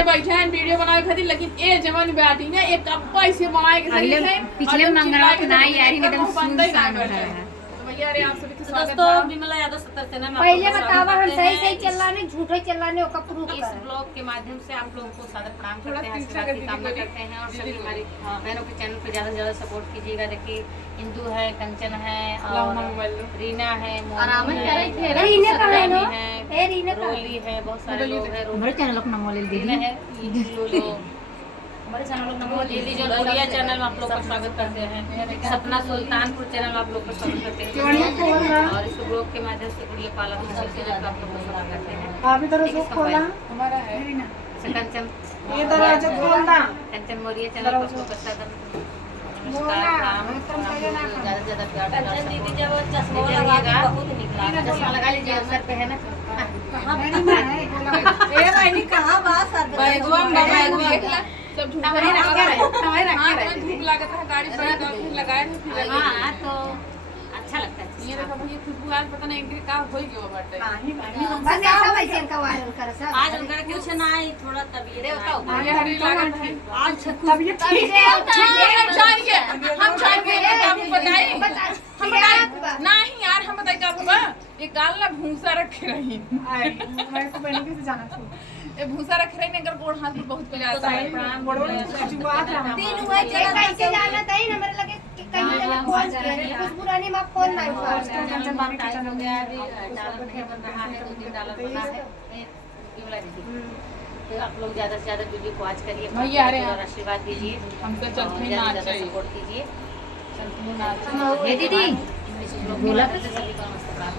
जने बैठे हैं वीडियो बनाए खातिर, लेकिन ए जवन बैठी ना एक कप्पा इसे बनाए के सही है। पिछले मंगलवार को ना यार एकदम सुनसान है। तो भैया अरे आप सभी का स्वागत दोस्तों है। विमला यादव 70 से ना पहले बतावा हम सही सही चल रहा नहीं झूठे चल रहा नहीं ओका प्रूफ इस कर। ब्लॉग के माध्यम से आप लोगों को सादर प्रणाम करते हैं, तीसरा आशीर्वाद की कर कामना दीजिए करते हैं और सभी हमारी बहनों के चैनल पे ज्यादा से ज्यादा सपोर्ट कीजिएगा। देखिए इंदू है, कंचन है और रीना है, आराम मोनू है, रीना का है नो है, ए रीना का रोली है, बहुत सारे लोग हैं, हमारे चैनल को नमो ले रीना दीदी। है, लूलो हमारे चैनल नमो दीदी जो गुड़िया चैनल में आप लोग का स्वागत करते हैं, सपना सुल्तानपुर चैनल में आप लोग का स्वागत करते हैं और इस ब्लॉग के माध्यम से गुड़िया पाला भी चैनल आप लोग का स्वागत करते हैं। आप इधर से खोलना हमारा है कंचन ये दरवाजा खोलना कंचन मौर्य चैनल पर आपको स्वागत नमस्कार प्रणाम ज्यादा से ज्यादा प्यार कंचन दीदी जब चश्मा लगाएगा बहुत निकला चश्मा लगा लीजिए सर पे है ना ए भाई कहां बात सर बैगवा बैगवा सब झूठ हमारे रखे रहे हमारे रखे रहे धूप लागत है गाड़ी पर फिर लगाए थे फिर हां तो अच्छा लगता है ये देखो भैया खुशबू आज पता नहीं एक का होई गयो बाटे बस ऐसा वैसे का वायरल कर सब। आज उनका कुछ ना ही थोड़ा तबीयत बताओ ये हरी लागत है आज तबीयत ठीक है हम जानिए आपको बताएं हम नहीं यार हम बताएं क्या बाबा ये काल ना भूसा रखे रही मैं को बहन के से जाना था ये भूसा रखे रही अगर गोड़ हाथ में बहुत पे जाता है बड़ो शुरुआत रहा तीन हुए चल कैसे जाना था ना मेरे लगे कि कहीं ना फोन किया कुछ बुरानी में फोन नहीं हुआ। कंचन बाबी का चैनल हो गया अभी डॉलर पे बन रहा है $2-3 बना है ये वाला दीदी तो आप लोग ज्यादा से ज्यादा वीडियो को वॉच करिए भैया अरे और आशीर्वाद दीजिए हमसे चलते ज्यादा ना से ज्यादा चाहिए सपोर्ट कीजिए चलते ना ये दीदी इस ब्लॉग में सभी को नमस्कार।